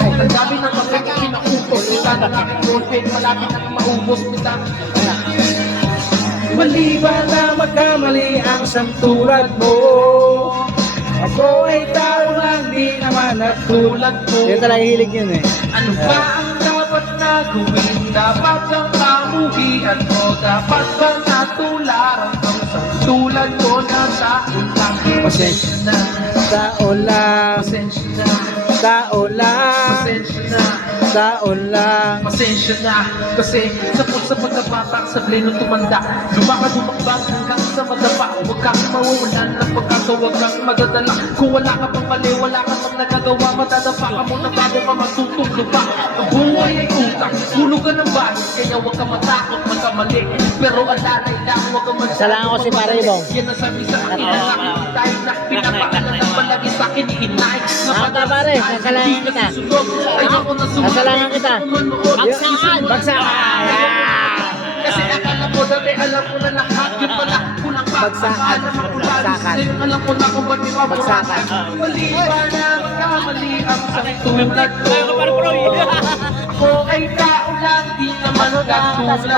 Ang dami ng papel na pinakupos. Kita ng aking ballpen, malapit na maubos. Kita. Mali ba na magkamali ang santulad mo? Ako ay tao lang, di naman at tulad mo. Yan talaga hilig yun eh. Ano ba ang dapat na gawin? Dapat kang pamuhian mo. Dapat ba natularan ang tulad ko na taon lang? Pasensya na, Tao lang, pasensya na, tao lang, pasensya na, tao lang. pasensya na. Kasi sa pagkabata, sa nung tumanda, lumakad umakbang hanggang sa madapa. Huwag kang mawawalan ng pagkasa, huwag kang madadala. Kung wala ka pang mali, wala ka pang nagagawa, madadapa ka muna bago ka matutulog pa. Ang buhay ay utang, hulugan ng bahay, kaya huwag ka matakot magkamali. Pero alalay lang, huwag ka magsabi. Salangan ko si Pare Ibong. Yan ang sabi sa akin, tayo na pinapaalan ng palagi sa akin, inay. Ata, pare, sasalangan kita. Ayoko na sumunod. Sasalangan kita. Bagsakan! Bagsakan! Kasi akala ko dati, alam ko na lahat. Yung pala, kulang pa. Bagsakan. Bagsakan. Ngayon alam ko na kung ba't may Bagsakan. mali ba na magkamali ang tulad ko? Ako ay tao lang, di naman katulad mo.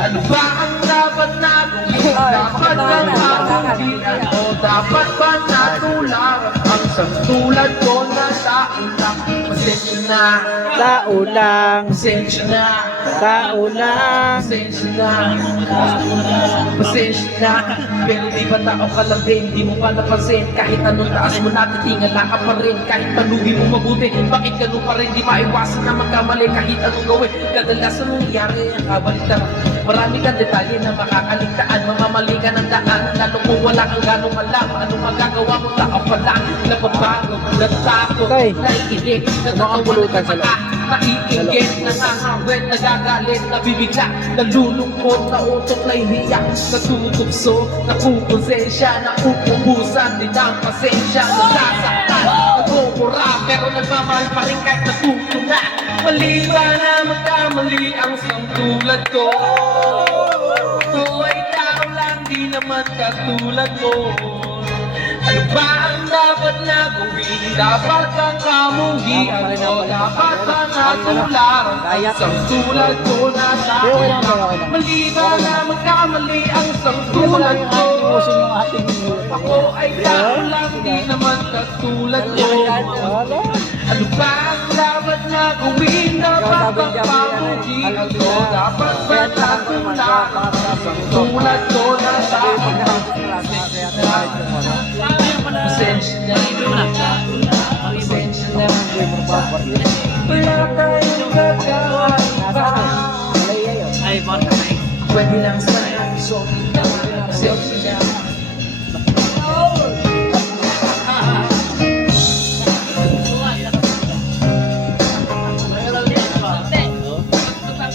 Ano ba ang dapat na gawin? Dapat ba mabuhian o dapat ba natularan ang tulad ko na tao lang? Pasensya na, Tao lang, pasensya na, tao lang. pasensya na, pasensya na. Pero di ba tao ka lang din, di mo pa napansin. Kahit anong taas mo natitingala ka pa rin. Kahit panuhin mo mabuti, bakit ganun pa rin? Di maiwasan na magkamali kahit anong gawin. Kadalasan nangyari ang kabaligtaran. Marami kang detalye na makakaligtaan. Mamamali ka ng daan, lalo kung wala kang ganong alam. Anong magagawa mo, tao pa lang. Napabago, natakot, Tay, naiinig, pulutan sa loob. naiinggit, nangangawit, nagagalit, nabibigla, nalulungkot, nautot, nahihiyak, natutupso, napuponsensya, nauubusan din ang pasensya, nasasaktan, nagmumura, pero nagmamahal pa rin kahit natutuna. Mali ba na magkamali ang tulad ko? Ito ay tao lang, di naman katulad mo. Ano ba ang dapat na gawin? Dapat kang kamuhian o dapat ba natularan ang tulad ko na tao lang? Mali ba na magkamali ang tulad ko? Ako ay tao lang, di naman katulad mo. Ano ba ang dapat na gawin? Dapat bang pamuhian o dapat ba natularan ang tulad ko na tao lang? Pasensya na, pasensya na. Wala tayong